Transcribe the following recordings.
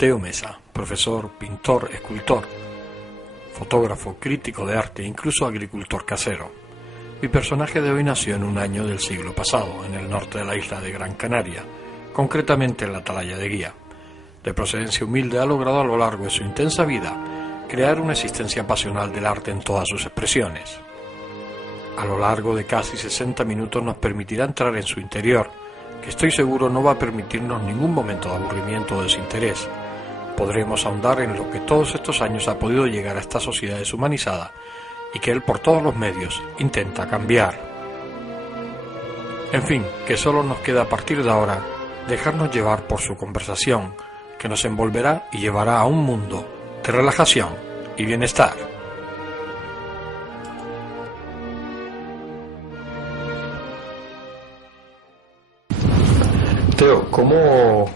Teo Mesa, profesor, pintor, escultor, fotógrafo, crítico de arte e incluso agricultor casero. Mi personaje de hoy nació en un año del siglo pasado, en el norte de la isla de Gran Canaria, concretamente en la Atalaya de Guía. De procedencia humilde, ha logrado a lo largo de su intensa vida crear una existencia pasional del arte en todas sus expresiones. A lo largo de casi 60 minutos nos permitirá entrar en su interior, que estoy seguro no va a permitirnos ningún momento de aburrimiento o desinterés. Podremos ahondar en lo que todos estos años ha podido llegar a esta sociedad deshumanizada y que él por todos los medios intenta cambiar. En fin, que solo nos queda a partir de ahora dejarnos llevar por su conversación, que nos envolverá y llevará a un mundo de relajación y bienestar. Teo, ¿cómo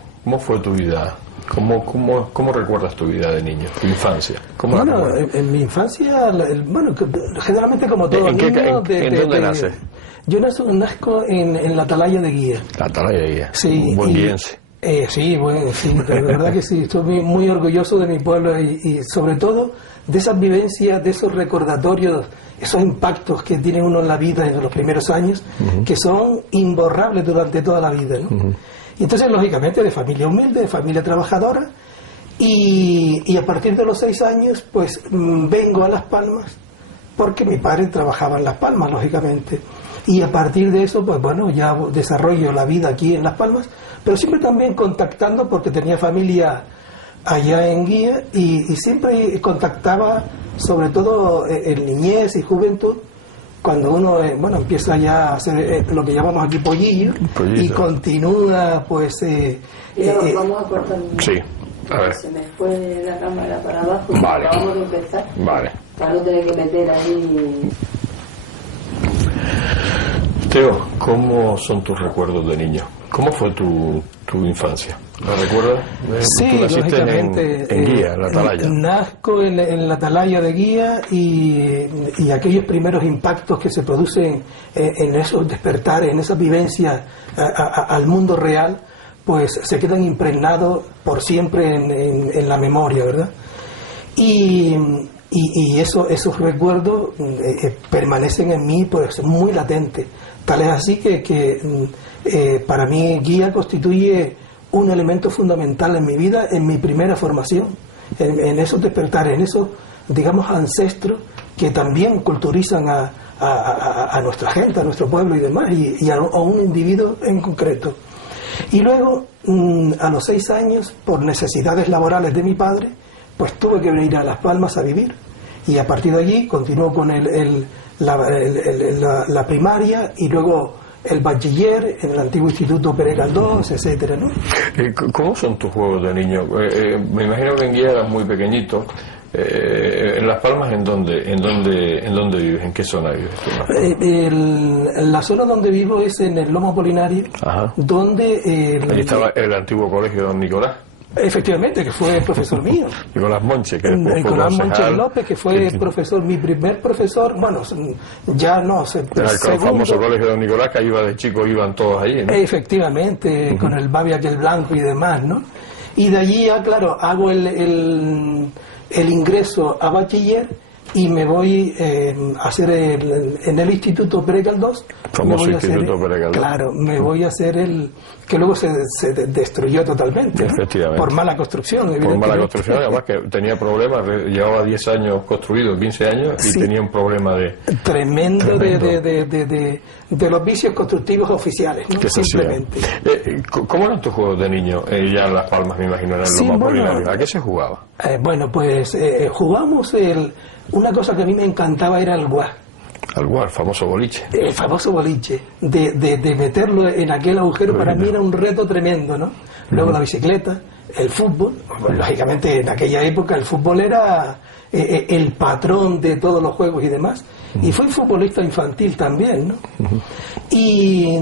fue tu vida? ¿Cómo recuerdas tu vida de niño, tu infancia? Bueno, en mi infancia, generalmente como todo niño... ¿En dónde naces? Yo nazco en la Atalaya de Guía. La Atalaya de Guía, sí, un buen guiense. Sí, de verdad que sí, estoy muy orgulloso de mi pueblo y sobre todo de esas vivencias, de esos recordatorios, esos impactos que tiene uno en la vida en los primeros años, que son imborrables durante toda la vida, ¿no? Y entonces, lógicamente, de familia humilde, de familia trabajadora, y a partir de los 6 años, pues vengo a Las Palmas, porque mi padre trabajaba en Las Palmas, lógicamente. Y a partir de eso, pues bueno, ya desarrollo la vida aquí en Las Palmas, pero siempre también contactando, porque tenía familia allá en Guía, y siempre contactaba, sobre todo en niñez y juventud, cuando uno empieza ya a hacer lo que llamamos aquí pollillo, y continúa pues vamos a cortar sí, a ver. Se me fue la cámara para abajo. Vale. Vamos a empezar, vale, para no tener que meter ahí. Teo, ¿cómo son tus recuerdos de niño? ¿Cómo fue tu infancia? ¿La recuerdas? Sí, tú naciste lógicamente, en Guía, en la Atalaya. Nazco en la Atalaya de Guía, y aquellos primeros impactos que se producen en esos despertares, en esa vivencia al mundo real, pues se quedan impregnados por siempre en la memoria, ¿verdad? Y esos recuerdos permanecen en mí, pues muy latentes. Tal es así que para mí Guía constituye un elemento fundamental en mi vida, en mi primera formación, en esos despertares, en esos, digamos, ancestros que también culturizan a nuestra gente, a nuestro pueblo y demás, y a un individuo en concreto. Y luego, a los 6 años, por necesidades laborales de mi padre, pues tuve que venir a Las Palmas a vivir, y a partir de allí continuó con la primaria y luego el bachiller en el antiguo Instituto Pere Galdós, etcétera, ¿no? ¿Cómo son tus juegos de niño? Me imagino que en Guía eras muy pequeñito. ¿En Las Palmas en dónde vives? ¿En qué zona vives tú? La zona donde vivo es en el Lomo Apolinario. Ajá. Donde... Allí estaba el antiguo colegio Don Nicolás. Efectivamente, que fue profesor mío. Nicolás Monche, que después fue Nicolás concejal. Monche López, que fue profesor, mi primer profesor, bueno, ya no, era el famoso colegio de Don Nicolás, que iba de chico, iban todos allí, ¿no? Efectivamente, con el Babi aquel blanco y demás, ¿no? Y de allí ya, claro, hago el ingreso a bachiller y me voy a hacer en el Instituto Pere Galdós. Famoso Instituto Pere Galdós. Claro, me voy a hacer que luego se destruyó totalmente, efectivamente, por mala construcción, por mala construcción, además que tenía problemas, llevaba 10 años construido, 15 años, y sí, tenía un problema tremendo. De los vicios constructivos oficiales, ¿no? Simplemente. ¿Cómo eran tus juegos de niño? Ya en Las Palmas, me imagino, en el Lomo Apolinario. ¿A qué se jugaba? Bueno, pues jugamos una cosa que a mí me encantaba era el guas. El famoso boliche. El famoso boliche, de meterlo en aquel agujero, para mí era un reto tremendo, ¿no? Luego la bicicleta, el fútbol, pues, lógicamente en aquella época el fútbol era el patrón de todos los juegos y demás, y fui futbolista infantil también, ¿no? Y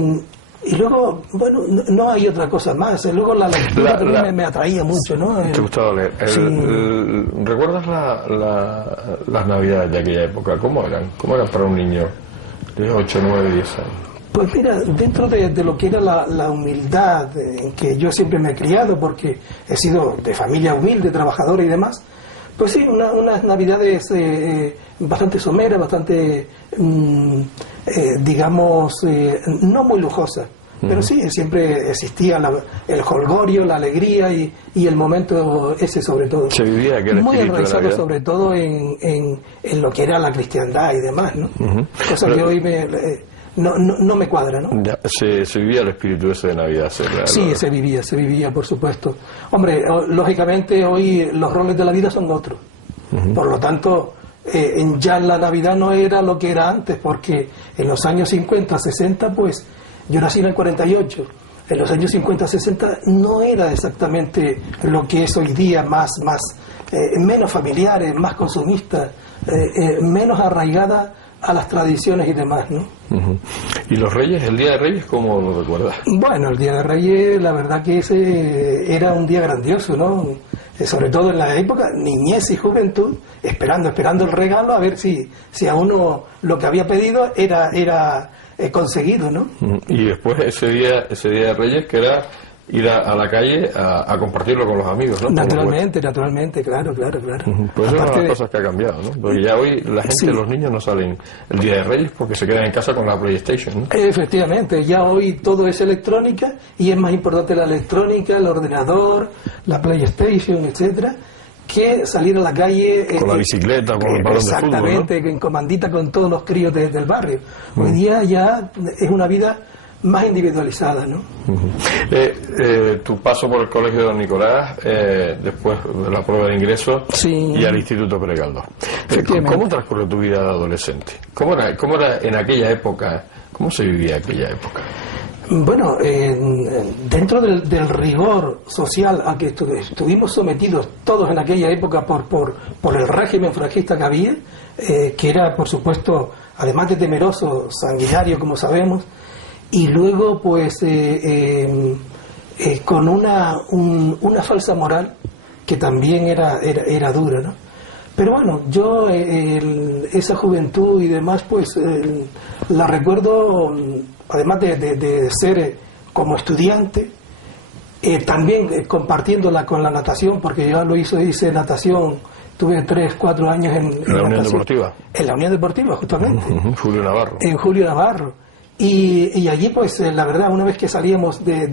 luego, bueno, no hay otra cosa más. Luego la lectura también me atraía mucho, ¿no? ¿Te gustaba leer? Sí. ¿Recuerdas las navidades de aquella época? ¿Cómo eran? ¿Cómo eran para un niño de 8, 9, 10 años? Pues mira, dentro de lo que era la humildad en que yo siempre me he criado, porque he sido de familia humilde, trabajadora y demás, pues sí, unas navidades bastante someras, bastante, digamos, no muy lujosas, pero sí, siempre existía el jolgorio, la alegría y el momento ese sobre todo. Se vivía aquel muy espíritu enraizado sobre todo en lo que era la cristiandad y demás, ¿no? Cosa que hoy no me cuadra, ¿no? Ya, se vivía el espíritu ese de Navidad, Sí, se vivía, por supuesto. Hombre, lógicamente hoy los roles de la vida son otros. Por lo tanto, ya la Navidad no era lo que era antes, porque en los años 50, 60, pues, yo nací en el 48. En los años 50, 60 no era exactamente lo que es hoy día, menos familiares, más consumistas, menos arraigada a las tradiciones y demás, ¿no? ¿Y los Reyes, el Día de Reyes, cómo lo recuerdas? Bueno, el Día de Reyes, la verdad que ese era un día grandioso, ¿no? Sobre todo en la época, niñez y juventud, esperando el regalo, a ver si a uno lo que había pedido era conseguido, ¿no? Y después ese día de Reyes, que era ir a la calle a compartirlo con los amigos, ¿no? Naturalmente, claro. Pues es una de las cosas que ha cambiado, ¿no? Porque ya hoy la gente, los niños no salen el Día de Reyes porque se quedan en casa con la PlayStation, ¿no? Efectivamente, ya hoy todo es electrónica y es más importante la electrónica, el ordenador, la PlayStation, etcétera, que salir a la calle con la bicicleta, con el balón de fútbol, ¿no? Exactamente, en comandita con todos los críos del barrio. Hoy día ya es una vida más individualizada, ¿no? Tu paso por el colegio de Don Nicolás, después de la prueba de ingreso, sí, y al Instituto Pere Galdós. ¿Cómo transcurrió tu vida de adolescente? ¿Cómo era en aquella época? ¿Cómo se vivía aquella época? Bueno, dentro del rigor social a que estuvimos sometidos todos en aquella época por el régimen franquista que había, que era, por supuesto, además de temeroso, sanguinario, como sabemos, y luego pues con una falsa moral que también era dura, ¿no? Pero bueno, yo esa juventud y demás pues la recuerdo, además de ser como estudiante, también compartiéndola con la natación, porque yo hice natación, tuve 3, 4 años en la Unión natación. Deportiva. En la Unión Deportiva, justamente. Julio Navarro. En Julio Navarro. Y allí, pues, la verdad, una vez que salíamos de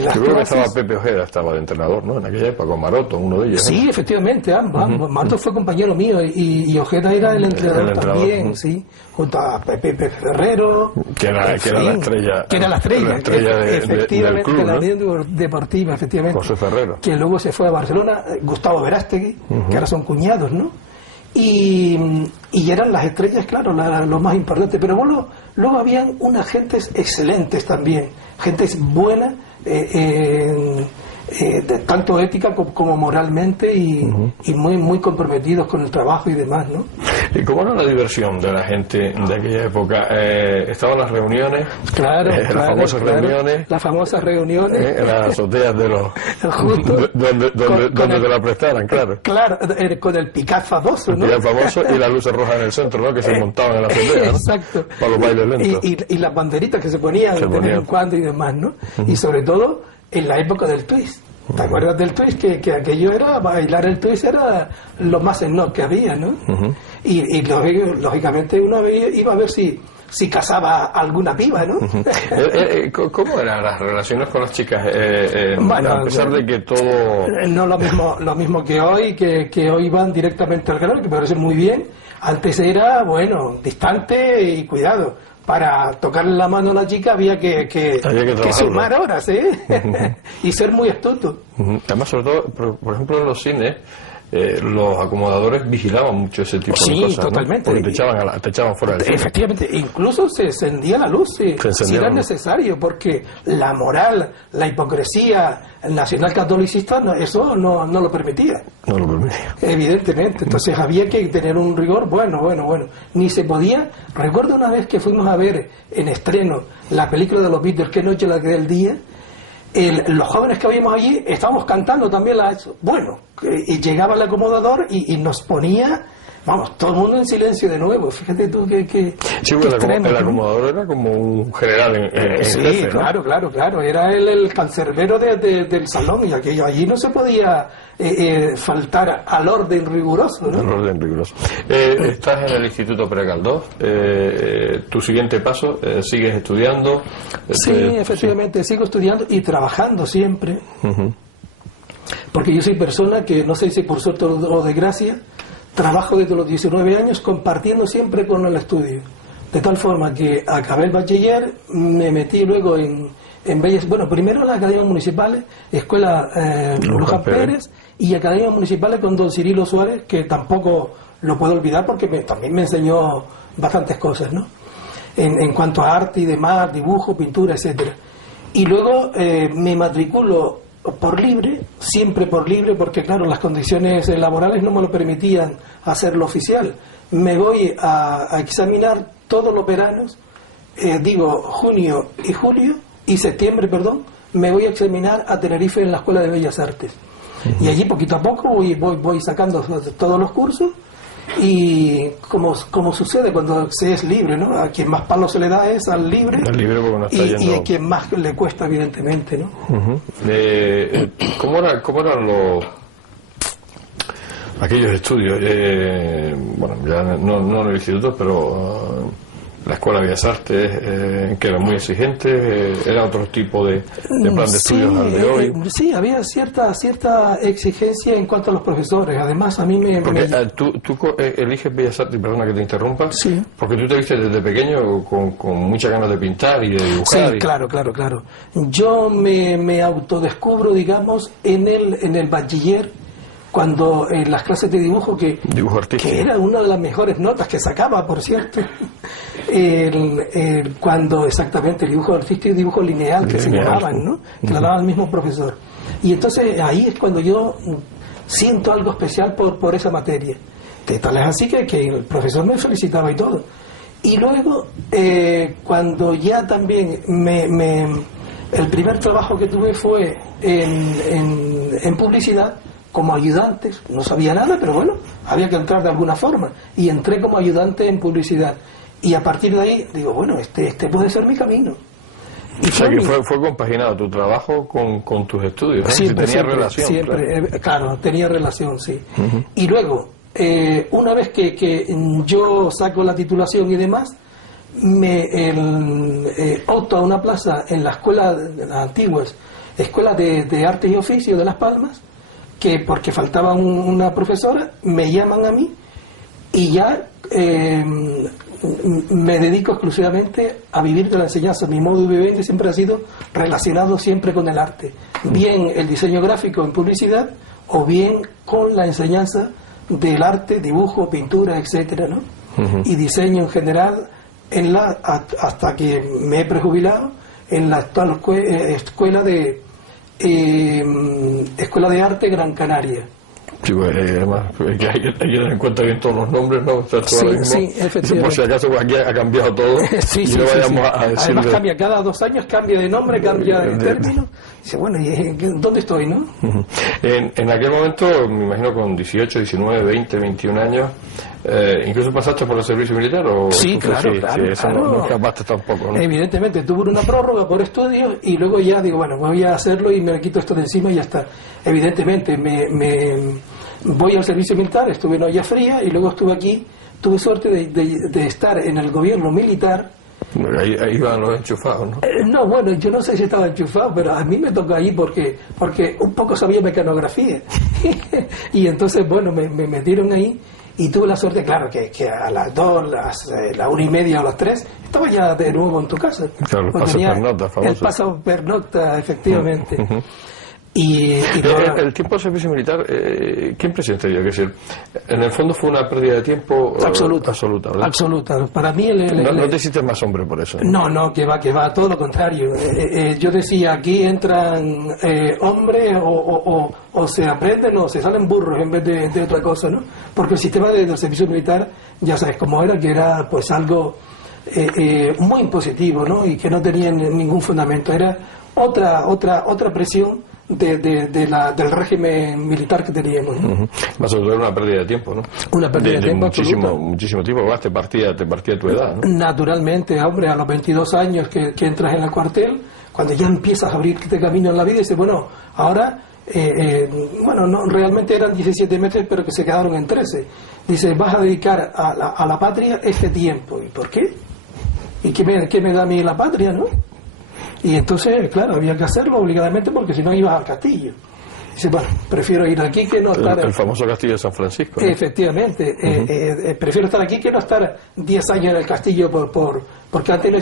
las Yo creo que clases... estaba Pepe Ojeda, estaba de entrenador, ¿no? En aquella época, con Maroto, uno de ellos. Sí, efectivamente, ambos. Maroto fue compañero mío y Ojeda era el entrenador también, sí, junto a Pepe Ferrero. Que era la estrella. Que era la estrella, efectivamente, del club, la ¿no? Unión Deportiva, efectivamente. José Ferrero. Que luego se fue a Barcelona, Gustavo Verástegui, que ahora son cuñados, ¿no? Y eran las estrellas, claro, lo más importante, pero bueno, luego habían unas gentes excelentes también, gentes buenas, tanto ética como moralmente y muy comprometidos con el trabajo y demás, ¿no? ¿Y cómo era la diversión de la gente de aquella época? ¿Estaban las reuniones? Claro, reuniones. Las famosas reuniones. En las azoteas de los... Justo. donde te la prestaran, claro. Claro, con el Picat famoso, ¿no? El famoso y las luces rojas en el centro, ¿no? Que se montaban en la azotea, ¿no? Exacto. Para los bailes lentos. Y las banderitas que se ponían de vez en cuando y demás, ¿no? Y sobre todo en la época del twist. ¿Te acuerdas del twist? Que aquello era, bailar el twist era lo más en no que había, ¿no? Y lógicamente uno iba a ver si casaba alguna piba, ¿no? ¿Cómo eran las relaciones con las chicas? Bueno, a pesar de que todo... No lo mismo que hoy, que hoy van directamente al grano, que me parece muy bien. Antes era, bueno, distante y cuidado. Para tocarle la mano a la chica había que sumar horas, ¿eh? Y ser muy astuto. Además, sobre todo, por ejemplo, en los cines, los acomodadores vigilaban mucho ese tipo de cosas, totalmente. ¿no? Porque te echaban fuera del cine. Efectivamente, incluso se encendía la luz si era necesario, porque la moral, la hipocresía nacional catolicista, eso no lo permitía. No lo permitía. Evidentemente, entonces había que tener un rigor, bueno, ni se podía. Recuerdo una vez que fuimos a ver en estreno la película de los Beatles, Qué noche la del día. Los jóvenes que habíamos allí estábamos cantando también y llegaba el acomodador y nos ponía, vamos, todo el mundo en silencio de nuevo. Fíjate tú que sí, bueno, el acomodador era como un general en sí, jefe, ¿no? claro, era el cancerbero del salón, y aquello allí no se podía faltar al orden riguroso, ¿no? Al orden riguroso. Estás en el Instituto Pere Galdós. Tu siguiente paso, ¿sigues estudiando? Sí, efectivamente, sigo estudiando y trabajando siempre. Porque yo soy persona que, no sé si por suerte o desgracia, trabajo desde los 19 años compartiendo siempre con el estudio. De tal forma que acabé el bachiller, me metí luego en bellas... Bueno, primero en las academias municipales, Escuela Luján Pérez y academias municipales con don Cirilo Suárez, que tampoco lo puedo olvidar porque también me enseñó bastantes cosas, ¿no? En cuanto a arte y demás, dibujo, pintura, etcétera. Y luego me matriculo por libre, siempre por libre, porque claro, las condiciones laborales no me lo permitían hacerlo oficial. Me voy a examinar todos los veranos, junio y julio, y septiembre, perdón, me voy a examinar a Tenerife en la Escuela de Bellas Artes. Y allí poquito a poco voy sacando todos los cursos, y como sucede cuando se es libre, ¿no? A quien más palo se le da es al libre, y a quien más le cuesta, evidentemente, ¿no? ¿Cómo eran aquellos estudios? Bueno, ya no en el instituto, pero la Escuela de Bellas Artes, que era muy exigente, era otro tipo de plan de estudios al de hoy. Sí, había cierta exigencia en cuanto a los profesores. Además, a mí porque tú eliges Bellas Artes, perdona que te interrumpa, sí, porque tú te viste desde pequeño con muchas ganas de pintar y de dibujar. Sí, claro. Yo me autodescubro, digamos, en el bachiller, cuando en las clases de dibujo, que era una de las mejores notas que sacaba, por cierto, cuando exactamente el dibujo artístico y dibujo lineal, que se llamaban, ¿no? Que lo daba el mismo profesor. Y entonces ahí es cuando yo siento algo especial por esa materia. De tal es así que el profesor me felicitaba y todo. Y luego, cuando ya también el primer trabajo que tuve fue en publicidad, como ayudantes, no sabía nada, pero bueno, había que entrar de alguna forma, y entré como ayudante en publicidad, y a partir de ahí digo, bueno, este puede ser mi camino. Y o sea que fue compaginado tu trabajo con tus estudios, ¿eh? Siempre, tenía relación. Siempre, claro, tenía relación, sí. Y luego, una vez que yo saco la titulación y demás, opto a una plaza en la escuela, las antiguas Escuela de Artes y Oficios de Las Palmas, que porque faltaba una profesora, me llaman a mí y ya me dedico exclusivamente a vivir de la enseñanza. Mi modo de vivir siempre ha sido relacionado siempre con el arte, bien el diseño gráfico en publicidad o bien con la enseñanza del arte, dibujo, pintura, etcétera, ¿no? Y diseño en general hasta que me he prejubilado en la actual Escuela de Arte Gran Canaria. Sí, pues, además, hay que tener en cuenta bien todos los nombres, ¿no? O sea, sí, efectivamente. Por si acaso aquí ha cambiado todo. Sí, y no vayamos a decirle... Además cambia, cada 2 años cambia de nombre, cambia de término. Dice, bueno, ¿y dónde estoy, no? En aquel momento, me imagino con 18, 19, 20, 21 años, ¿incluso pasaste por el servicio militar? ¿O sí, claro. Eso no escapaste tampoco, ¿no? Evidentemente, tuve una prórroga por estudios y luego ya digo, bueno, voy a hacerlo y me quito esto de encima y ya está. Evidentemente, voy al servicio militar, estuve en Olla Fría y luego estuve aquí. Tuve suerte de estar en el gobierno militar. Bueno, ahí van los enchufados, ¿no? No, bueno, yo no sé si estaba enchufado, pero a mí me tocó ahí porque un poco sabía mecanografía. Y entonces, bueno, me metieron ahí y tuve la suerte, claro, que a las 2, la 1:30 o las 3, estaba ya de nuevo en tu casa. Claro, el paso pernocta, famoso. El paso pernocta, efectivamente. El tiempo de servicio militar, ¿qué impresión te dio? Es decir, en el fondo fue una pérdida de tiempo absoluta, ¿verdad? Absoluta. Para mí no te hiciste más hombre por eso. No, que va, todo lo contrario. Yo decía, aquí entran hombres o se aprenden o se salen burros en vez de otra cosa, ¿no? Porque el sistema del servicio militar, ya sabes cómo era, que era pues algo muy impositivo, ¿no? Y que no tenía ningún fundamento. Era otra presión del régimen militar que teníamos, ¿no? Más o menos una pérdida de tiempo, ¿no? Una pérdida de tiempo muchísimo tiempo. Te partía tu edad, ¿no? Naturalmente, hombre, a los 22 años que entras en el cuartel, cuando ya empiezas a abrirte camino en la vida, dices, bueno, ahora, no, realmente eran 17 meses, pero que se quedaron en 13. Dices, vas a dedicar a la patria este tiempo. ¿Y por qué? ¿Y qué me da a mí la patria, no? Y entonces, claro, había que hacerlo obligadamente porque si no ibas al castillo. Dice, bueno, prefiero ir aquí que no estar... El famoso castillo de San Francisco, ¿no? Efectivamente. Prefiero estar aquí que no estar 10 años en el castillo porque antes no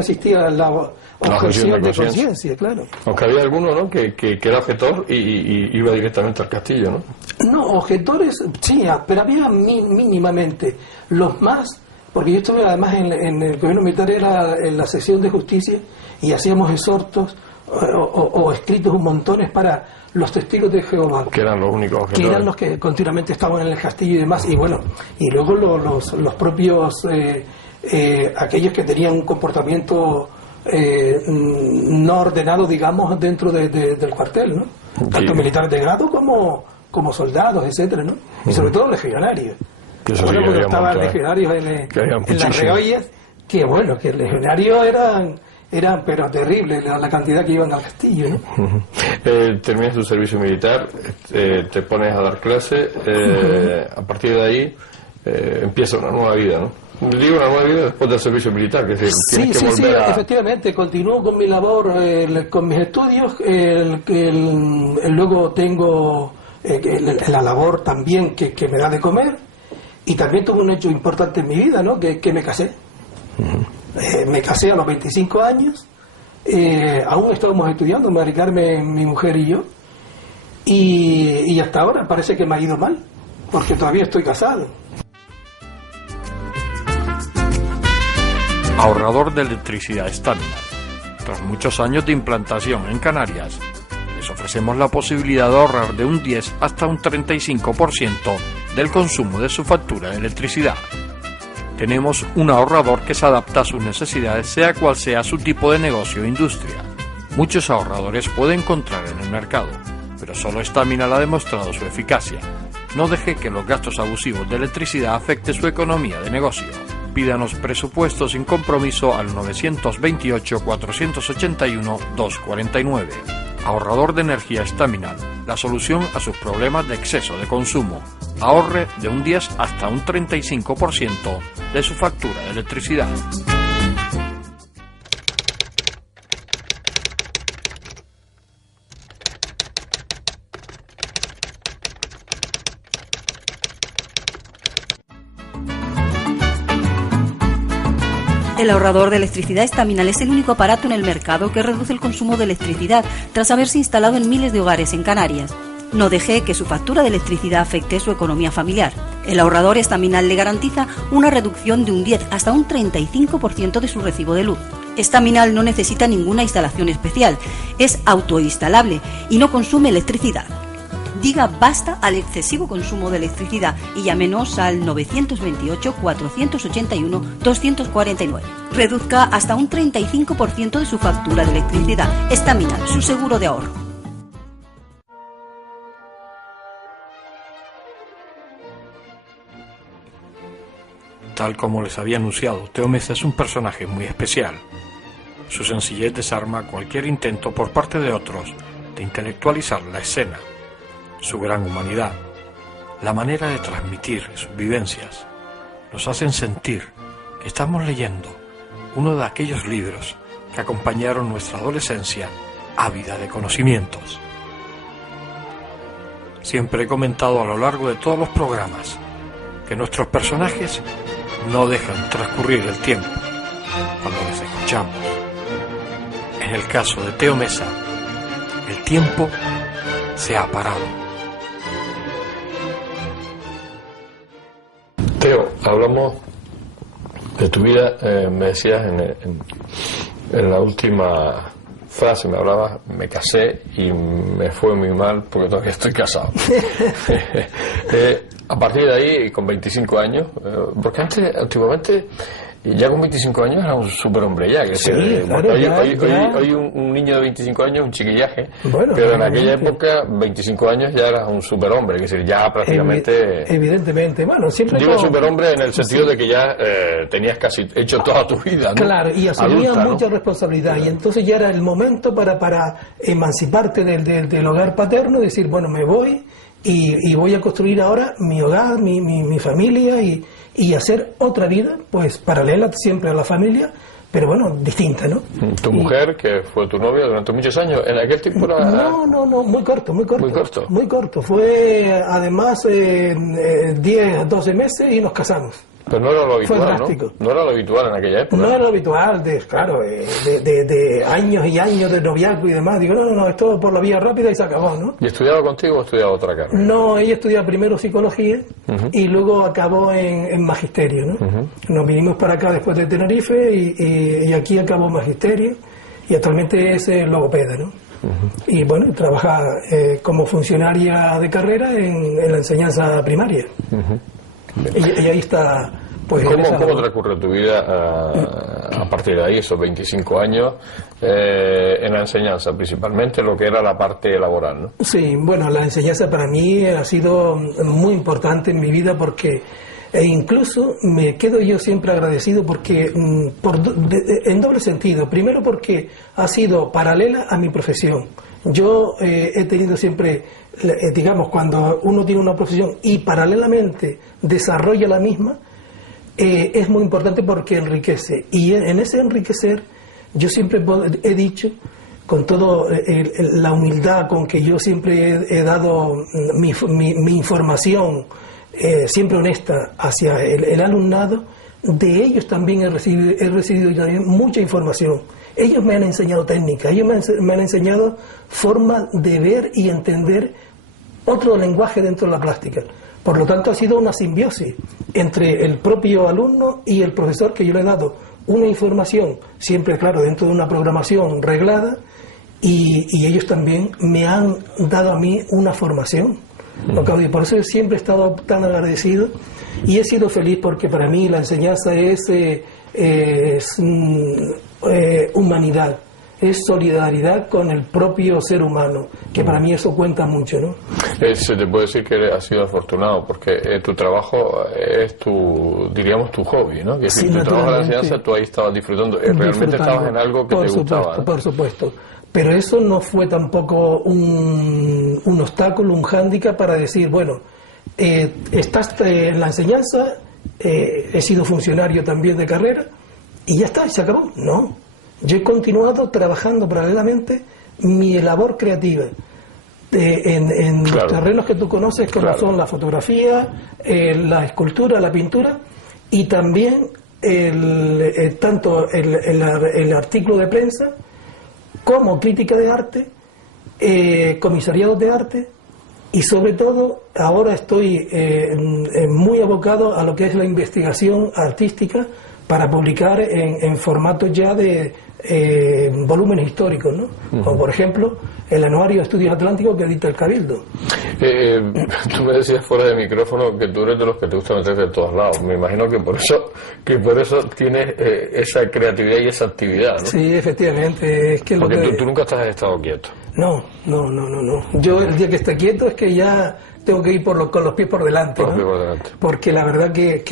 existía la objeción de conciencia, claro. Aunque había alguno, ¿no?, que era objetor y iba directamente al castillo, ¿no? No, objetores, sí, pero había mínimamente. Los más... Porque yo estuve además en el gobierno militar, era en la sección de justicia, y hacíamos exhortos o escritos montones para los testigos de Jehová, que eran los únicos objetores, que eran los que continuamente estaban en el castillo y demás. Y bueno, y luego los propios aquellos que tenían un comportamiento no ordenado, digamos, dentro del cuartel, ¿no? Tanto Sí. militares de grado como soldados, etcétera, ¿no? Y sobre todo legionarios. Bueno, cuando estaban legionarios en las reollas, que bueno, que legionarios eran pero terribles la cantidad que iban al castillo, ¿no? Terminas tu servicio militar, te pones a dar clase, a partir de ahí empieza una nueva vida, ¿no? Digo una nueva vida después del servicio militar, que es decir, tienes que volver a... efectivamente, continúo con mi labor, con mis estudios, luego tengo la labor también que me da de comer. Y también tuve un hecho importante en mi vida, ¿no? Que me casé. Me casé a los 25 años. Aún estábamos estudiando, Mari Carmen, mi mujer y yo. Y hasta ahora parece que me ha ido mal, porque todavía estoy casado. Ahorrador de electricidad Staminar. Tras muchos años de implantación en Canarias, les ofrecemos la posibilidad de ahorrar de un 10 hasta un 35% del consumo de su factura de electricidad. Tenemos un ahorrador que se adapta a sus necesidades, sea cual sea su tipo de negocio o industria. Muchos ahorradores puede encontrar en el mercado, pero solo Staminar ha demostrado su eficacia. No deje que los gastos abusivos de electricidad afecten su economía de negocio. Pídanos presupuesto sin compromiso al 921-481-249. Ahorrador de energía Staminar, la solución a sus problemas de exceso de consumo. Ahorre de un 10 hasta un 35% de su factura de electricidad. El ahorrador de electricidad Staminar es el único aparato en el mercado que reduce el consumo de electricidad tras haberse instalado en miles de hogares en Canarias. No deje que su factura de electricidad afecte su economía familiar. El ahorrador Staminar le garantiza una reducción de un 10 hasta un 35% de su recibo de luz. Staminar no necesita ninguna instalación especial, es autoinstalable y no consume electricidad. Diga basta al excesivo consumo de electricidad y llámenos al 928-481-249. Reduzca hasta un 35% de su factura de electricidad. Staminar, su seguro de ahorro. Tal como les había anunciado, Teo Mesa es un personaje muy especial. Su sencillez desarma cualquier intento por parte de otros de intelectualizar la escena. Su gran humanidad, la manera de transmitir sus vivencias, nos hacen sentir que estamos leyendo uno de aquellos libros que acompañaron nuestra adolescencia ávida de conocimientos. Siempre he comentado a lo largo de todos los programas que nuestros personajes no dejan transcurrir el tiempo cuando les escuchamos. En el caso de Teo Mesa, el tiempo se ha parado. Teo, hablamos de tu vida, me decías en la última frase, me hablabas, me casé y me fue muy mal porque todavía estoy casado. A partir de ahí, con 25 años, porque antiguamente, ya con 25 años era un superhombre ya. Que sí, claro, hoy un niño de 25 años es un chiquillaje, bueno, pero en aquella época, 25 años ya eras un superhombre, es decir, ya prácticamente... Evidentemente, bueno, siempre... Digo superhombre en el sentido de que ya tenías casi hecho toda tu vida, ¿no? Claro, y asumías adulta, mucha ¿no? responsabilidad, y entonces ya era el momento para emanciparte del hogar paterno, decir, bueno, me voy y voy a construir ahora mi hogar, mi familia y hacer otra vida, pues paralela siempre a la familia, pero bueno, distinta, ¿no? Tu mujer, que fue tu novia durante muchos años, en aquel tiempo era... No, muy corto. Muy corto. Fue además 10, 12 meses y nos casamos. Pero no era lo habitual, fue drástico. ¿no? No era lo habitual en aquella época. No era lo habitual, claro, de años y años de noviazgo y demás. Digo, no, esto por la vía rápida y se acabó, ¿no? ¿Y estudiaba contigo o estudiaba otra carrera? No, ella estudiaba primero psicología y luego acabó en magisterio, ¿no? Nos vinimos para acá después de Tenerife y aquí acabó magisterio y actualmente es logopeda, ¿no? Y bueno, trabaja como funcionaria de carrera en la enseñanza primaria. Y ahí está, pues... ¿Cómo transcurre tu vida a partir de ahí, esos 25 años, en la enseñanza, principalmente lo que era la parte laboral, ¿no? Sí, bueno, la enseñanza para mí ha sido muy importante en mi vida porque... E incluso me quedo yo siempre agradecido porque en doble sentido. Primero porque ha sido paralela a mi profesión. Yo he tenido siempre, digamos, cuando uno tiene una profesión y paralelamente desarrolla la misma, es muy importante porque enriquece. Y en ese enriquecer yo siempre he dicho, con toda la humildad con que yo siempre he dado mi información, siempre honesta hacia el alumnado, de ellos también he recibido también mucha información. Ellos me han enseñado técnicas, ellos me han enseñado forma de ver y entender otro lenguaje dentro de la plástica. Por lo tanto, ha sido una simbiosis entre el propio alumno y el profesor, que yo le he dado una información, siempre, claro, dentro de una programación reglada, y ellos también me han dado a mí una formación. Y por eso siempre he estado tan agradecido y he sido feliz porque para mí la enseñanza es humanidad, es solidaridad con el propio ser humano, que para mí eso cuenta mucho, ¿no? Se te puede decir que has sido afortunado porque tu trabajo es diríamos tu hobby, ¿no? Que si tu trabajo de la enseñanza, tú ahí estabas disfrutando, realmente estabas en algo que te gustaba, ¿no? Por supuesto. Pero eso no fue tampoco un obstáculo, un hándicap para decir, bueno, estás en la enseñanza, he sido funcionario también de carrera, y ya está, se acabó. No, yo he continuado trabajando paralelamente mi labor creativa en los terrenos que tú conoces, como son la fotografía, la escultura, la pintura, y también tanto el artículo de prensa, como crítica de arte, comisariados de arte, y sobre todo ahora estoy muy abocado a lo que es la investigación artística para publicar en formatos ya de volúmenes históricos, ¿no? Como por ejemplo el Anuario de Estudios Atlánticos que edita el Cabildo. Tú me decías fuera de micrófono que tú eres de los que te gusta meter de todos lados. Me imagino que por eso tienes esa creatividad y esa actividad, ¿no? Sí, efectivamente. Es que porque tú nunca has estado quieto. No. Yo el día que esté quieto es que ya tengo que ir con los pies por delante, ¿no? Porque la verdad que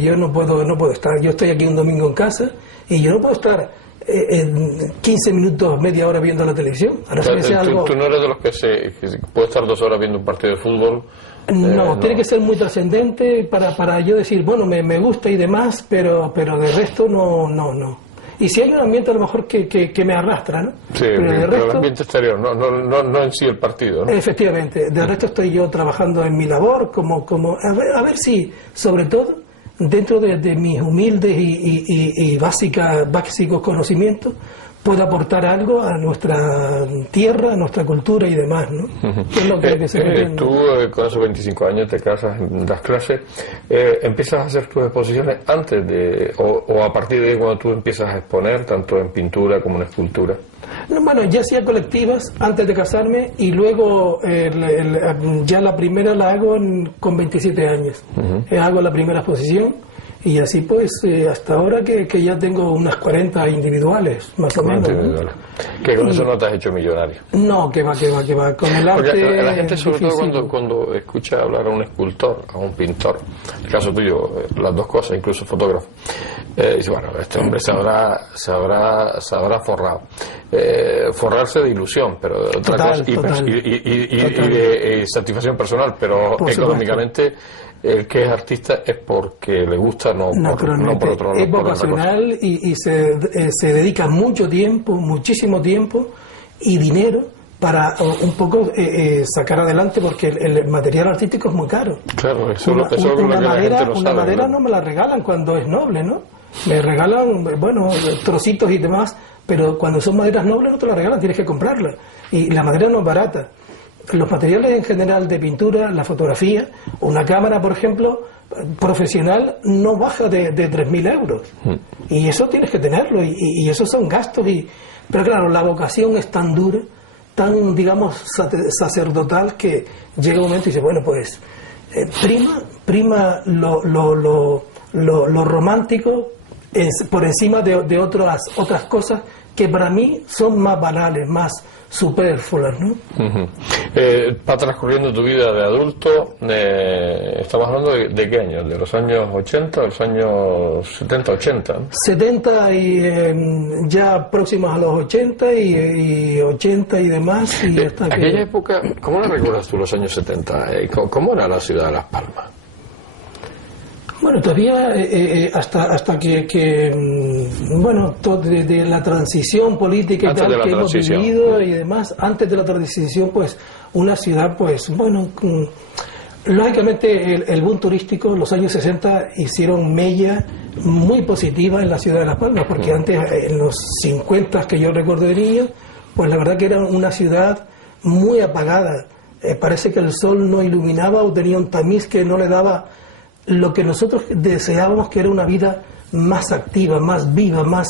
yo no puedo estar. Yo estoy aquí un domingo en casa y yo no puedo estar en 15 minutos, media hora viendo la televisión. ¿Tú no eres de los que puede estar 2 horas viendo un partido de fútbol? No, tiene que ser muy trascendente para yo decir, bueno, me gusta y demás, pero de resto no. Y si hay un ambiente a lo mejor que me arrastra, ¿no? Sí, pero el ambiente exterior, no en sí el partido, ¿no? Efectivamente, de resto estoy yo trabajando en mi labor, a ver si, sobre todo, dentro de mis humildes y básicos conocimientos, pueda aportar algo a nuestra tierra, a nuestra cultura y demás, ¿no? ¿Qué es lo que se pretende? Tú, con esos 25 años, te casas, das clases, ¿empiezas a hacer tus exposiciones antes de, o a partir de cuando tú empiezas a exponer, tanto en pintura como en escultura? Bueno, ya hacía colectivas antes de casarme y luego ya la primera la hago con 27 años. Hago la primera exposición. Y así pues, hasta ahora que ya tengo unas 40 individuales, más o menos. ¿No? Que con eso no te has hecho millonario. No, que va. Con el arte. Porque la gente, sobre todo cuando escucha hablar a un escultor, a un pintor, en el caso tuyo, las dos cosas, incluso fotógrafo, dice, bueno, este hombre se habrá forrado. Forrarse de ilusión, pero de otra cosa, y de satisfacción personal, pero económicamente. El que es artista es porque le gusta, no por otro lado. Es vocacional y se dedica mucho tiempo, muchísimo tiempo y dinero para un poco sacar adelante, porque el material artístico es muy caro. Claro, una madera no me la regalan cuando es noble, ¿no? Me regalan, bueno, trocitos y demás, pero cuando son maderas nobles no te la regalan, tienes que comprarla. Y la madera no es barata. Los materiales en general de pintura, la fotografía, una cámara, por ejemplo, profesional no baja de 3.000 euros. Y eso tienes que tenerlo, y esos son gastos. Pero claro, la vocación es tan dura, tan, digamos, sacerdotal, que llega un momento y dice, bueno, pues, prima lo romántico por encima de otras cosas que para mí son más banales, más superfluas, ¿no? Va transcurriendo tu vida de adulto, estamos hablando de qué años, de los años 80, de los años 70, 80, ¿no? 70 y ya próximos a los 80 y 80 y demás. Y aquella época, ¿cómo la recuerdas tú, los años 70? ¿Cómo era la ciudad de Las Palmas? Bueno, todavía hasta que bueno, de la transición política y tal que hemos vivido y demás, antes de la transición, pues una ciudad, pues bueno, lógicamente el boom turístico, los años 60 hicieron mella muy positiva en la ciudad de Las Palmas, porque antes, en los 50 que yo recuerdo de niño, pues la verdad que era una ciudad muy apagada. Parece que el sol no iluminaba o tenía un tamiz que no le daba lo que nosotros deseábamos, que era una vida más activa, más viva, más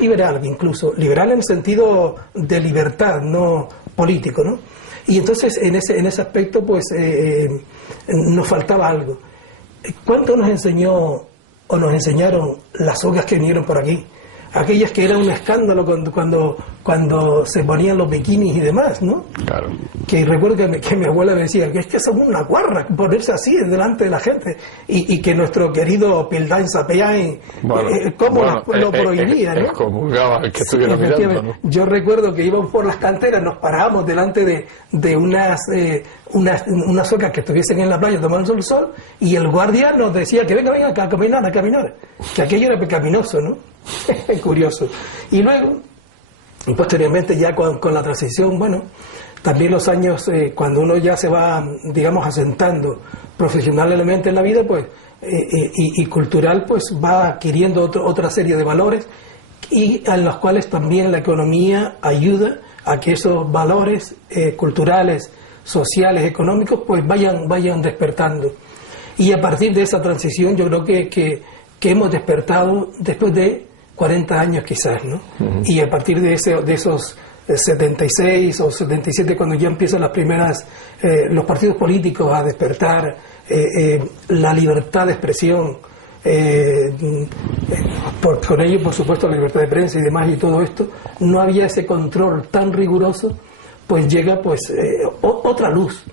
liberal, incluso liberal en el sentido de libertad, no político, ¿no? Y entonces en ese aspecto pues nos faltaba algo. ¿Cuánto nos enseñó o nos enseñaron las obras que vinieron por aquí? Aquellas que era un escándalo cuando se ponían los bikinis y demás, ¿no? Claro. Que recuerdo que mi abuela me decía que es que son una guarra ponerse así delante de la gente, y que nuestro querido Pildain Sapeain, ¿cómo lo prohibía, ¿no? Excomulgaba el que estuviera mirando, ¿no? Yo recuerdo que íbamos por las canteras, nos parábamos delante de unas ocas que estuviesen en la playa tomando el sol, y el guardia nos decía que venga a caminar, que aquello era pecaminoso, ¿no? Curioso. Y luego, y posteriormente ya con la transición, bueno, también los años, cuando uno ya se va, digamos, asentando profesionalmente en la vida, pues, y cultural, pues va adquiriendo otra serie de valores, y a los cuales también la economía ayuda a que esos valores culturales, sociales, económicos, pues vayan despertando. Y a partir de esa transición yo creo que hemos despertado después de 40 años quizás, ¿no? Y a partir de esos 76 o 77, cuando ya empiezan los partidos políticos a despertar la libertad de expresión, con ello, por supuesto, la libertad de prensa y demás, y todo esto, no había ese control tan riguroso, pues llega pues otra luz,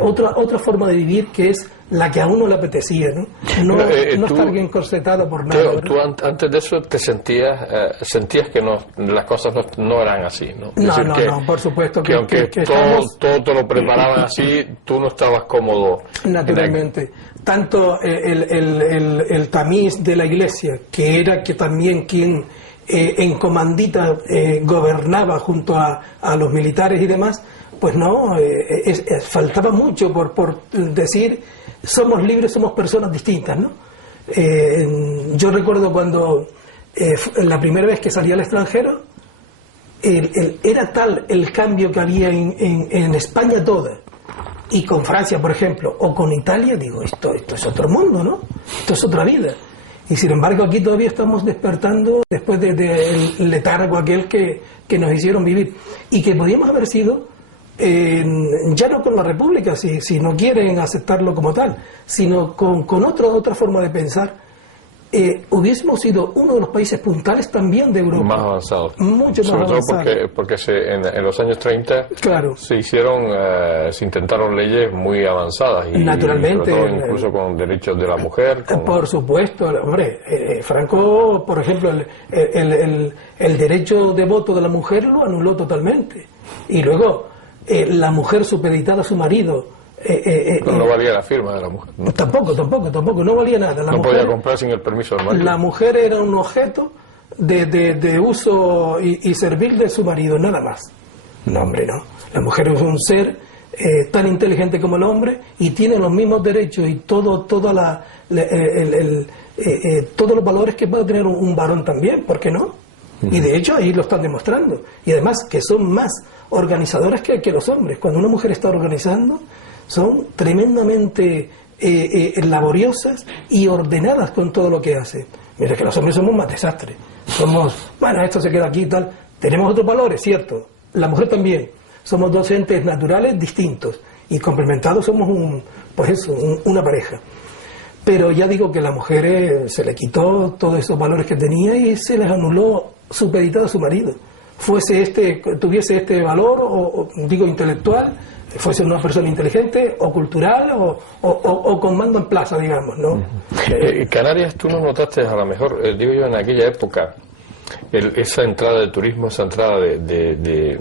otra forma de vivir, que es la que a uno le apetecía, ¿no? No estar bien corsetado por nada. Tú antes de eso te sentías que las cosas no eran así, ¿no? No, por supuesto que aunque todo te lo preparaban así, tú no estabas cómodo. Naturalmente. Tanto el tamiz de la iglesia, que era que también quien en comandita gobernaba junto a los militares y demás, pues no, faltaba mucho por decir somos libres, somos personas distintas, ¿no? Yo recuerdo cuando la primera vez que salí al extranjero, era tal el cambio que había en España toda, y con Francia, por ejemplo, o con Italia, digo, esto es otro mundo, ¿no? Esto es otra vida. Y sin embargo aquí todavía estamos despertando después del letargo aquel que nos hicieron vivir, y que podíamos haber sido, ya no con la República, si no quieren aceptarlo como tal, sino con otra forma de pensar, hubiésemos sido uno de los países puntales también de Europa. Más avanzados. Mucho más avanzados. Sobre todo porque en los años 30 claro, se intentaron leyes muy avanzadas. Y naturalmente. Sobre todo incluso con derechos de la mujer. Por supuesto, hombre, Franco, por ejemplo, el derecho de voto de la mujer lo anuló totalmente. Y luego, la mujer supeditada a su marido. No valía la firma de la mujer, ¿no? Tampoco, no valía nada. No podía comprar sin el permiso del marido. La mujer era un objeto de uso y servil de su marido, nada más. No, hombre, no. La mujer es un ser tan inteligente como el hombre y tiene los mismos derechos y todos los valores que puede tener un varón también, ¿por qué no? Y de hecho ahí lo están demostrando. Y además que son más organizadoras que los hombres. Cuando una mujer está organizando, son tremendamente laboriosas y ordenadas con todo lo que hace. Mira que los hombres somos más desastres. Bueno, esto se queda aquí y tal. Tenemos otros valores, cierto. La mujer también. Somos dos entes naturales distintos y complementados somos una pareja. Pero ya digo que a la mujer se le quitó todos esos valores que tenía y se les anuló supeditado a su marido. Tuviese este valor, o digo intelectual, fuese una persona inteligente o cultural o con mando en plaza, digamos, ¿no? Canarias, tú no notaste a lo mejor, digo yo, en aquella época, esa entrada de turismo, esa entrada de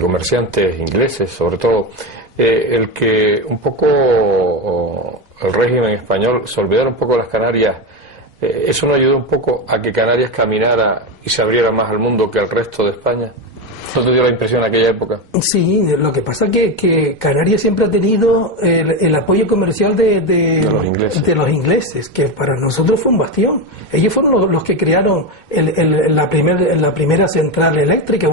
comerciantes ingleses, sobre todo, el que un poco el régimen español se olvidara un poco de las Canarias, ¿eso no ayudó un poco a que Canarias caminara y se abriera más al mundo que el resto de España? ¿No te dio la impresión en aquella época? Sí, lo que pasa es que Canarias siempre ha tenido el apoyo comercial de los ingleses, que para nosotros fue un bastión. Ellos fueron los que crearon la primera central eléctrica,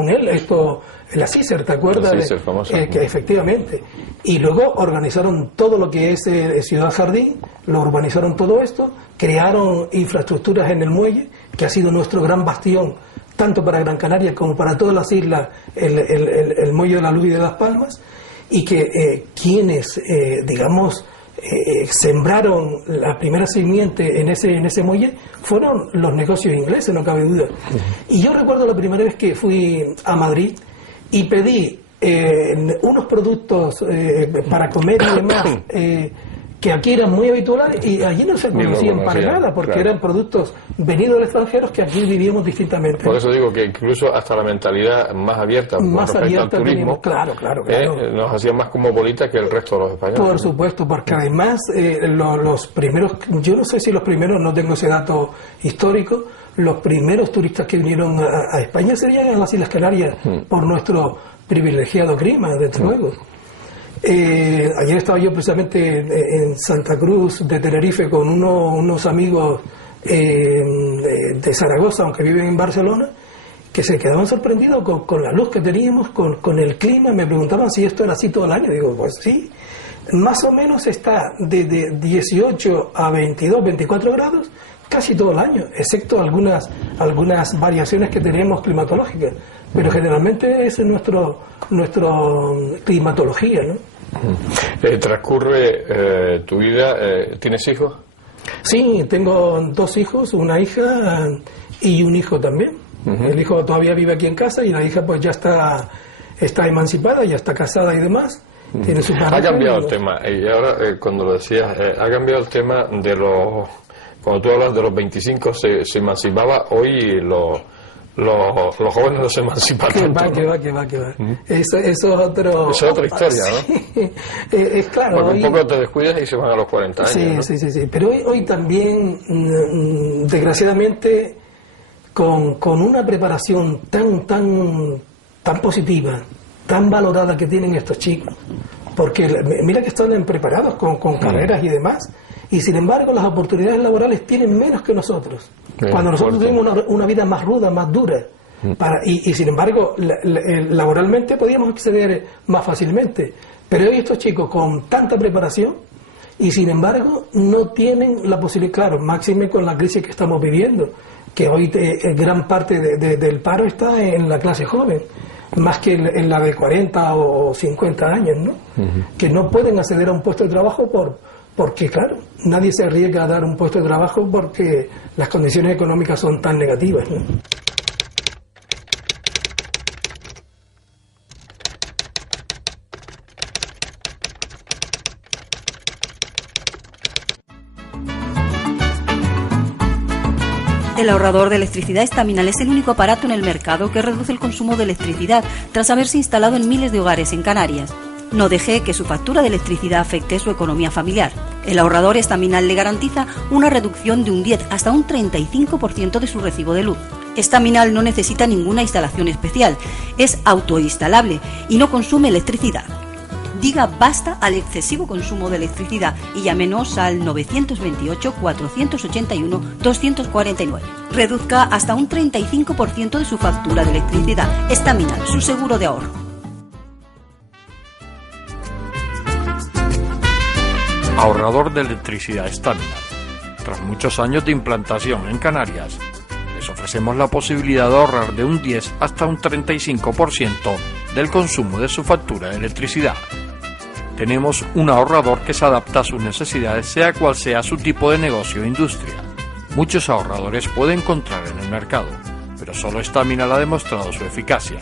la CICER, ¿te acuerdas? La CICER, famosa. Que efectivamente. Y luego organizaron todo lo que es Ciudad Jardín, lo urbanizaron todo esto, crearon infraestructuras en el muelle, que ha sido nuestro gran bastión, tanto para Gran Canaria como para todas las islas, el muelle de la Luz y de Las Palmas, y que quienes, sembraron la primera simiente en ese muelle fueron los negocios ingleses, no cabe duda. Y yo recuerdo la primera vez que fui a Madrid y pedí unos productos para comer y demás, que aquí eran muy habituales y allí no se conocían para nada, porque eran productos venidos del extranjero que aquí vivíamos distintamente. Por eso digo que incluso hasta la mentalidad más abierta al turismo, claro. nos hacía más cosmopolita que el resto de los españoles. Por supuesto, porque además los primeros, yo no sé si los primeros, no tengo ese dato histórico, los primeros turistas que vinieron a España serían a las Islas Canarias, por nuestro privilegiado clima, desde luego. Ayer estaba yo precisamente en Santa Cruz de Tenerife con unos amigos de Zaragoza, aunque viven en Barcelona, que se quedaban sorprendidos con la luz que teníamos, con el clima. Me preguntaban si esto era así todo el año. Digo, pues sí, más o menos está de 18 a 22, 24 grados casi todo el año, excepto algunas variaciones que tenemos climatológicas, pero generalmente es nuestro climatología, ¿no? Transcurre tu vida, ¿tienes hijos? Sí, tengo 2 hijos, una hija y un hijo también. El hijo todavía vive aquí en casa y la hija pues ya está emancipada, ya está casada y demás. Tiene su pareja. Ha cambiado el tema, y ahora cuando lo decías, ha cambiado el tema de los... Cuando tú hablas de los 25 se emancipaba, hoy los jóvenes no se emancipan tanto. Que va. Eso es otra historia, ¿no? Sí, es claro. Porque un poco te descuidas y se van a los 40 años. Sí, ¿no? Sí. Pero hoy también, desgraciadamente, con una preparación tan positiva, tan valorada que tienen estos chicos, porque mira que están preparados con carreras y demás, y sin embargo las oportunidades laborales tienen menos que nosotros. cuando nosotros tuvimos una vida más ruda, más dura. Y sin embargo, laboralmente podíamos acceder más fácilmente. Pero hoy estos chicos con tanta preparación y sin embargo no tienen la posibilidad, claro, máxime con la crisis que estamos viviendo, que hoy gran parte del paro está en la clase joven, más que en la de 40 o 50 años, ¿no? Que no pueden acceder a un puesto de trabajo porque, claro, nadie se arriesga a dar un puesto de trabajo porque las condiciones económicas son tan negativas, ¿no? El ahorrador de electricidad estaminal es el único aparato en el mercado que reduce el consumo de electricidad tras haberse instalado en miles de hogares en Canarias. No deje que su factura de electricidad afecte su economía familiar. El ahorrador estaminal le garantiza una reducción de un 10 hasta un 35% de su recibo de luz. Estaminal no necesita ninguna instalación especial, es autoinstalable y no consume electricidad. Diga basta al excesivo consumo de electricidad y llámenos al 928-481-249. Reduzca hasta un 35% de su factura de electricidad. Estaminal, su seguro de ahorro. Ahorrador de electricidad Estaminal. Tras muchos años de implantación en Canarias, les ofrecemos la posibilidad de ahorrar de un 10 hasta un 35% del consumo de su factura de electricidad. Tenemos un ahorrador que se adapta a sus necesidades, sea cual sea su tipo de negocio o industria. Muchos ahorradores puede encontrar en el mercado, pero solo Estaminal ha demostrado su eficacia.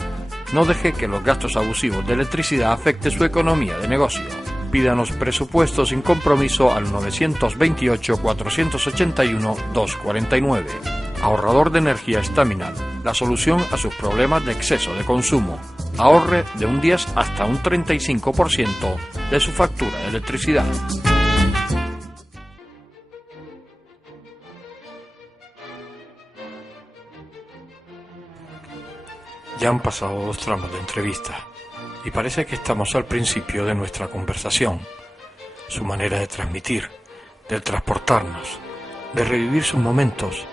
No deje que los gastos abusivos de electricidad afecten su economía de negocio. Pídanos presupuesto sin compromiso al 928-481-249. Ahorrador de energía Estaminal, la solución a sus problemas de exceso de consumo. Ahorre de un 10 hasta un 35% de su factura de electricidad. Ya han pasado 2 tramos de entrevista y parece que estamos al principio de nuestra conversación. Su manera de transmitir, de transportarnos, de revivir sus momentos,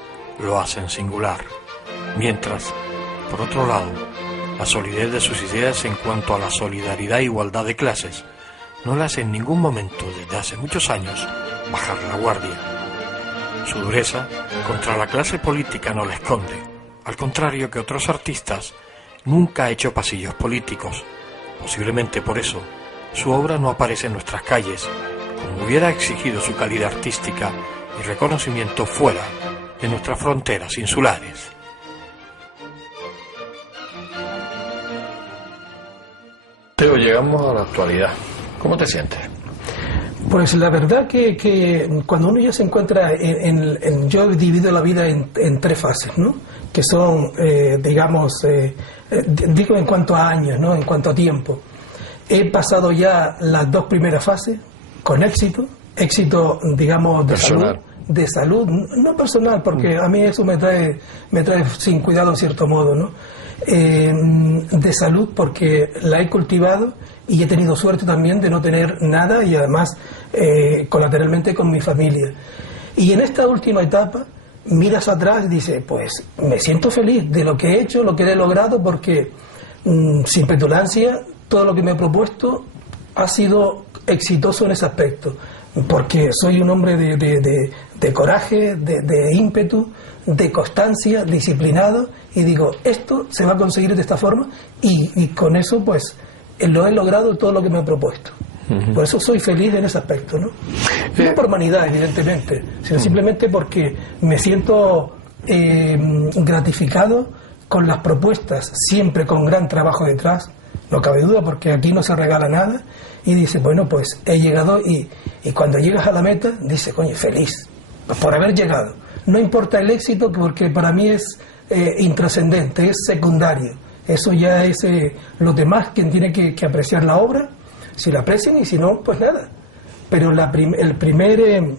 lo hacen singular. Mientras, por otro lado, la solidez de sus ideas en cuanto a la solidaridad e igualdad de clases no le hace en ningún momento desde hace muchos años bajar la guardia. Su dureza contra la clase política no la esconde, al contrario que otros artistas, nunca ha hecho pasillos políticos. Posiblemente por eso su obra no aparece en nuestras calles, como hubiera exigido su calidad artística y reconocimiento fuera de nuestras fronteras insulares. Teo, llegamos a la actualidad. ¿Cómo te sientes? Pues la verdad que cuando uno ya se encuentra yo he dividido la vida en 3 fases, ¿no? Que son, digo en cuanto a años, ¿no? En cuanto a tiempo. He pasado ya las 2 primeras fases con éxito, digamos, de salud, no personal, porque a mí eso me trae sin cuidado en cierto modo, ¿no? De salud, porque la he cultivado y he tenido suerte también de no tener nada y además colateralmente con mi familia. Y en esta última etapa miras atrás y dices, pues me siento feliz de lo que he hecho, lo que he logrado, porque sin petulancia todo lo que me he propuesto ha sido exitoso en ese aspecto, porque soy un hombre de coraje, de ímpetu, de constancia, disciplinado, y digo, esto se va a conseguir de esta forma y con eso pues lo he logrado todo lo que me he propuesto. Por eso soy feliz en ese aspecto, ¿no? No por vanidad, evidentemente, sino simplemente porque me siento gratificado con las propuestas, siempre con gran trabajo detrás, no cabe duda, porque aquí no se regala nada, y dice, bueno, pues he llegado, y cuando llegas a la meta, dice, coño, feliz por haber llegado. No importa el éxito, porque para mí es intrascendente, es secundario. Eso ya es los demás quien tiene que apreciar la obra, si la aprecian, y si no, pues nada. Pero el primer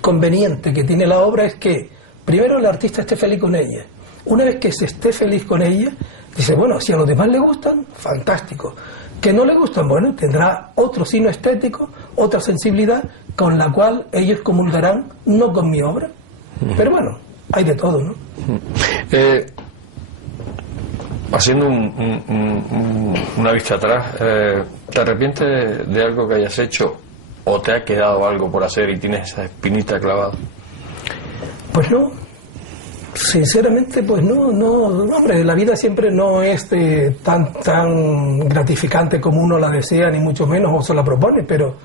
conveniente que tiene la obra es que primero el artista esté feliz con ella. Una vez que se esté feliz con ella, dice, bueno, si a los demás le gustan, fantástico. Que no le gustan, bueno, tendrá otro signo estético, otra sensibilidad con la cual ellos comulgarán, no con mi obra. Pero bueno, hay de todo, ¿no? Haciendo una vista atrás, ¿te arrepientes de algo que hayas hecho o te ha quedado algo por hacer y tienes esa espinita clavada? Pues no, sinceramente pues no, hombre, la vida siempre no es tan gratificante como uno la desea, ni mucho menos o se la propone, pero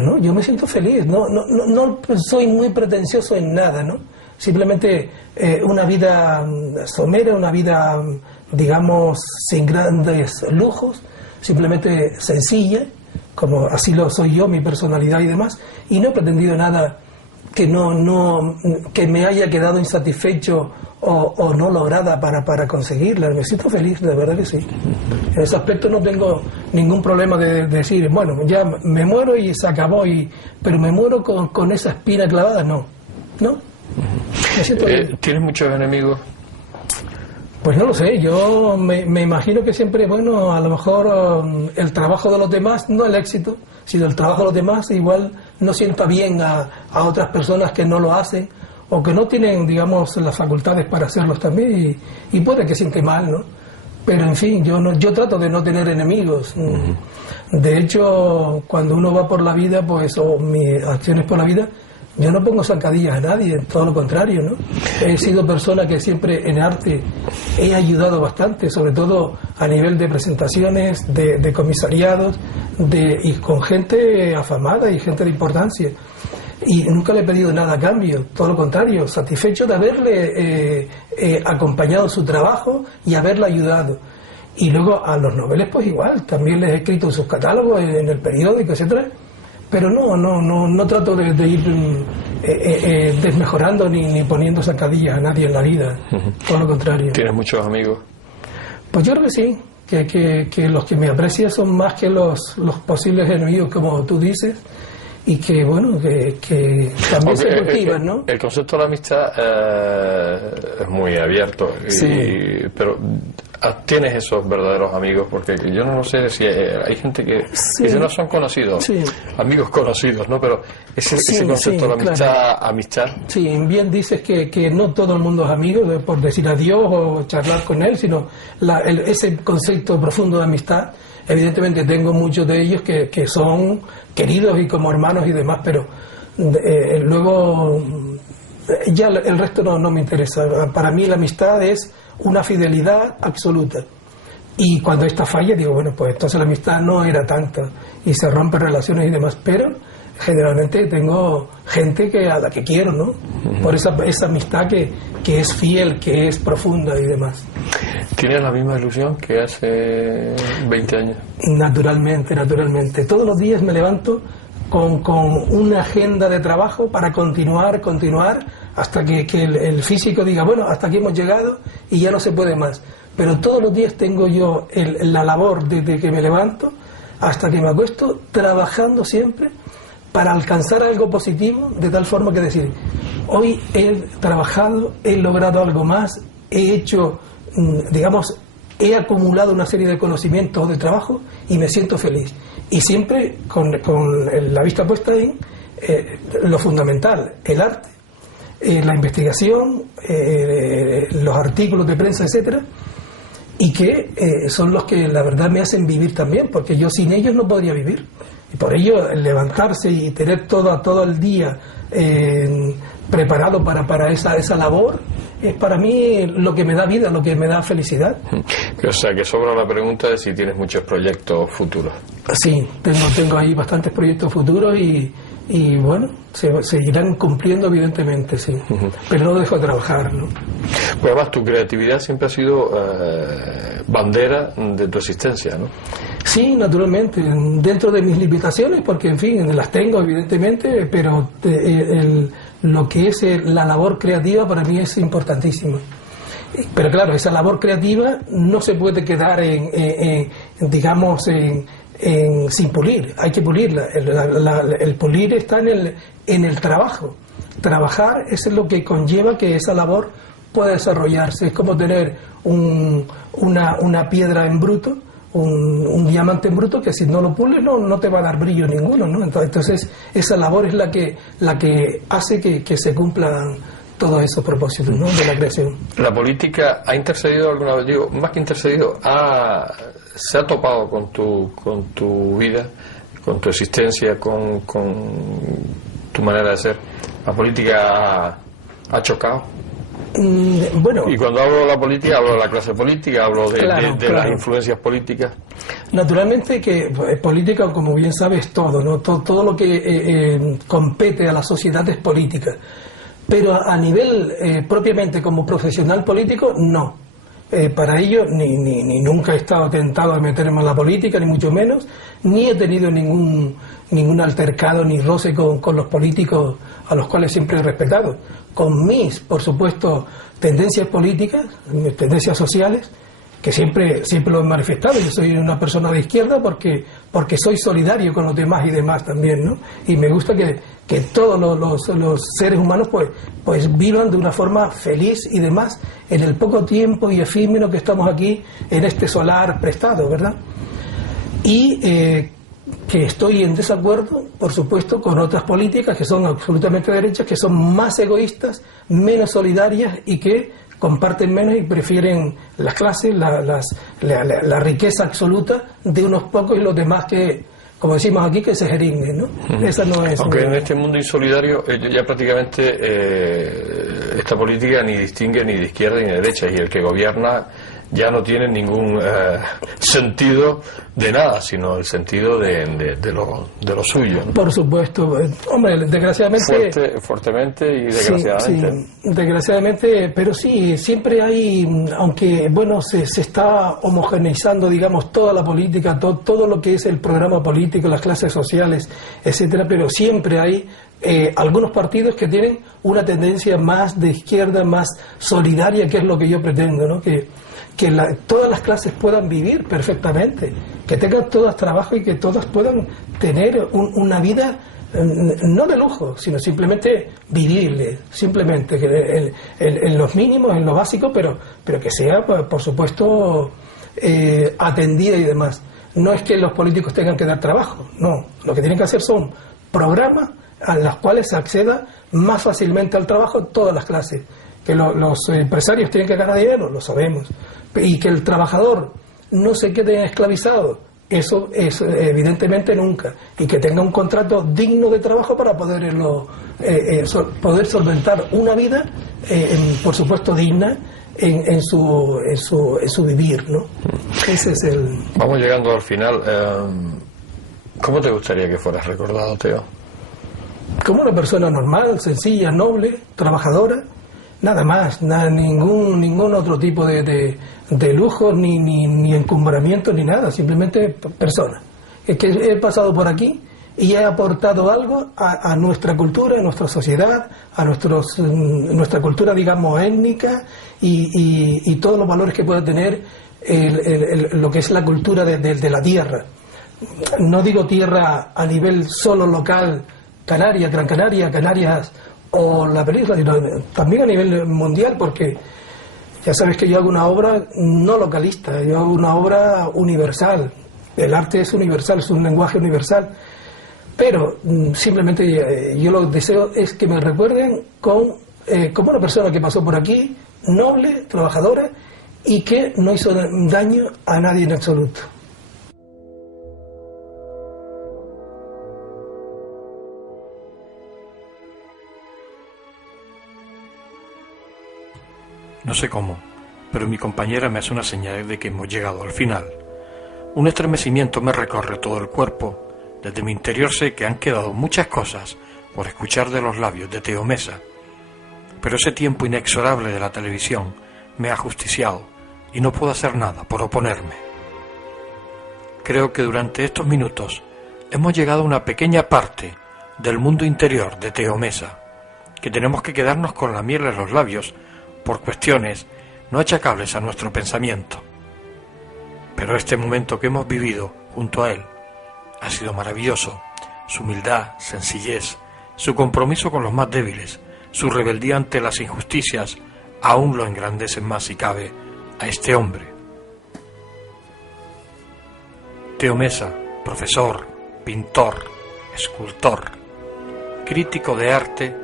no, yo me siento feliz, no soy muy pretencioso en nada, ¿no? Simplemente una vida somera, una vida, digamos, sin grandes lujos, simplemente sencilla, como así lo soy yo, mi personalidad y demás, y no he pretendido nada que que me haya quedado insatisfecho o no lograda para conseguirla. Me siento feliz, de verdad que sí. En ese aspecto no tengo ningún problema de decir, bueno, ya me muero y se acabó, pero me muero con esa espina clavada, no. Me siento bien. ¿Tienes muchos enemigos? Pues no lo sé, yo me imagino que siempre, bueno, a lo mejor el trabajo de los demás, no el éxito, sino el trabajo de los demás igual no sienta bien a otras personas que no lo hacen o que no tienen, digamos, las facultades para hacerlos también y puede que siente mal, ¿no? Pero en fin, yo trato de no tener enemigos. De hecho, cuando uno va por la vida, pues, o mis acciones por la vida, yo no pongo zancadillas a nadie, todo lo contrario, ¿no? He sido persona que siempre en arte he ayudado bastante, sobre todo a nivel de presentaciones, de comisariados, y con gente afamada y gente de importancia. Y nunca le he pedido nada a cambio, todo lo contrario, satisfecho de haberle acompañado su trabajo y haberle ayudado. Y luego a los noveles pues igual, también les he escrito sus catálogos en el periódico, etcétera. Pero no trato de ir desmejorando ni poniendo zancadillas a nadie en la vida, todo lo contrario. ¿Tienes muchos amigos? Pues yo creo que sí, que los que me aprecian son más que los posibles enemigos, como tú dices, y que bueno, que también se cultivan, ¿no? El concepto de la amistad es muy abierto, sí. Pero tienes esos verdaderos amigos, porque yo no sé si hay gente que no son conocidos, sí. Amigos conocidos, ¿no? Pero ese concepto de la amistad, claro. Amistad. Sí, bien dices que no todo el mundo es amigo por decir adiós o charlar con él, sino ese concepto profundo de amistad. Evidentemente tengo muchos de ellos que son queridos y como hermanos y demás, pero luego ya el resto no me interesa. Para mí la amistad es una fidelidad absoluta. Y cuando esta falla digo, bueno, pues entonces la amistad no era tanta y se rompen relaciones y demás, pero generalmente tengo gente a la que quiero, ¿no? Por esa amistad que es fiel, que es profunda y demás. ¿Tienes la misma ilusión que hace 20 años? Naturalmente. Todos los días me levanto con una agenda de trabajo para continuar hasta que el físico diga, bueno, hasta aquí hemos llegado y ya no se puede más. Pero todos los días tengo yo la labor desde que me levanto hasta que me acuesto, trabajando siempre para alcanzar algo positivo, de tal forma que decir, hoy he trabajado, he logrado algo más, he hecho, digamos, he acumulado una serie de conocimientos de trabajo y me siento feliz. Y siempre con la vista puesta en lo fundamental, el arte, la investigación, los artículos de prensa, etcétera, y que son los que la verdad me hacen vivir también, porque yo sin ellos no podría vivir. Y por ello levantarse y tener todo el día preparado para esa labor es para mí lo que me da vida, lo que me da felicidad. O sea, que sobra la pregunta de si tienes muchos proyectos futuros. Sí, tengo ahí bastantes proyectos futuros y bueno, se irán cumpliendo evidentemente, sí. Pero no dejo de trabajar, ¿no? Pues además tu creatividad siempre ha sido bandera de tu existencia, ¿no? Sí, naturalmente, dentro de mis limitaciones, porque en fin, las tengo evidentemente, pero lo que es la labor creativa para mí es importantísima. Pero claro, esa labor creativa no se puede quedar digamos, sin pulir, hay que pulirla. El pulir está en el trabajo. Trabajar es lo que conlleva que esa labor pueda desarrollarse. Es como tener una piedra en bruto, un diamante en bruto, que si no lo pules no te va a dar brillo ninguno, ¿no? Entonces esa labor es la que hace que se cumplan todos esos propósitos, ¿no?, de la creación. ¿La política ha intercedido alguna vez? Digo, más que intercedido, ¿se ha topado con tu vida, con tu existencia, con tu manera de ser? ¿La política ha chocado? Bueno, y cuando hablo de la política, hablo de la clase política, hablo de las influencias políticas. Naturalmente que política, como bien sabes, todo, ¿no? Todo lo que compete a la sociedad es política. Pero a nivel propiamente como profesional político, no. Para ello ni nunca he estado tentado a meterme en la política, ni mucho menos, ni he tenido ningún altercado ni roce con los políticos a los cuales siempre he respetado. Con mis, por supuesto, tendencias políticas, tendencias sociales, que siempre lo he manifestado. Yo soy una persona de izquierda porque soy solidario con los demás y demás también, ¿no? Y me gusta que todos los seres humanos pues vivan de una forma feliz y demás en el poco tiempo y efímero que estamos aquí en este solar prestado, ¿verdad? Y que estoy en desacuerdo, por supuesto, con otras políticas que son absolutamente derechas, que son más egoístas, menos solidarias y que comparten menos y prefieren las clases, la riqueza absoluta de unos pocos y los demás que, como decimos aquí, que se jeringuen, ¿no? Esa no es. Aunque en este mundo insolidario ya prácticamente esta política ni distingue ni de izquierda ni de derecha, y el que gobierna ya no tiene ningún sentido de nada, sino el sentido de lo suyo, ¿no? Por supuesto. Hombre, desgraciadamente... Fuertemente y desgraciadamente. Sí, desgraciadamente, pero sí, siempre hay, aunque, bueno, se está homogeneizando, digamos, toda la política, todo lo que es el programa político, las clases sociales, etcétera, pero siempre hay algunos partidos que tienen una tendencia más de izquierda, más solidaria, que es lo que yo pretendo, ¿no? Que todas las clases puedan vivir perfectamente, que tengan todas trabajo y que todas puedan tener una vida no de lujo, sino simplemente vivible, simplemente que en los mínimos, en lo básico, pero que sea, por supuesto, atendida y demás. No es que los políticos tengan que dar trabajo, no, lo que tienen que hacer son programas a los cuales se acceda más fácilmente al trabajo todas las clases. Que los empresarios tienen que ganar dinero, lo sabemos, y que el trabajador no se quede esclavizado, eso es evidentemente nunca, y que tenga un contrato digno de trabajo para poder solventar una vida, por supuesto digna, en su vivir, ¿no? Ese es el... Vamos llegando al final. ¿Cómo te gustaría que fueras recordado, Teo? Como una persona normal, sencilla, noble, trabajadora. Nada más, ningún otro tipo de lujo, ni encumbramiento, ni nada, simplemente persona. Es que he pasado por aquí y he aportado algo a nuestra cultura, a nuestra sociedad, a nuestra cultura, digamos, étnica y todos los valores que pueda tener lo que es la cultura de la tierra. No digo tierra a nivel solo local, Canarias, Gran Canaria, Canarias o la península, sino también a nivel mundial, porque ya sabes que yo hago una obra no localista, yo hago una obra universal. El arte es universal, es un lenguaje universal, pero simplemente yo lo que deseo es que me recuerden como una persona que pasó por aquí, noble, trabajadora y que no hizo daño a nadie en absoluto. No sé cómo, pero mi compañera me hace una señal de que hemos llegado al final. Un estremecimiento me recorre todo el cuerpo. Desde mi interior sé que han quedado muchas cosas por escuchar de los labios de Teo Mesa. Pero ese tiempo inexorable de la televisión me ha justiciado y no puedo hacer nada por oponerme. Creo que durante estos minutos hemos llegado a una pequeña parte del mundo interior de Teo Mesa, que tenemos que quedarnos con la miel en los labios por cuestiones no achacables a nuestro pensamiento. Pero este momento que hemos vivido junto a él ha sido maravilloso. Su humildad, sencillez, su compromiso con los más débiles, su rebeldía ante las injusticias, aún lo engrandecen más si cabe a este hombre. Teo Mesa, profesor, pintor, escultor, crítico de arte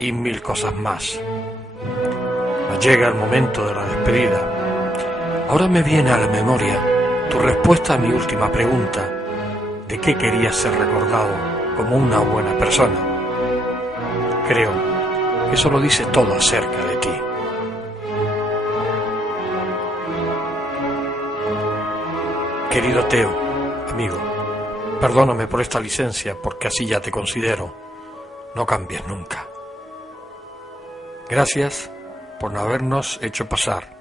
y mil cosas más. Mas llega el momento de la despedida. Ahora me viene a la memoria tu respuesta a mi última pregunta, de qué querías ser recordado como una buena persona. Creo que eso lo dice todo acerca de ti. Querido Teo, amigo, perdóname por esta licencia, porque así ya te considero. No cambies nunca. Gracias por no habernos hecho pasar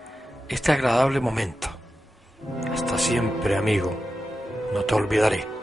este agradable momento. Hasta siempre, amigo. No te olvidaré.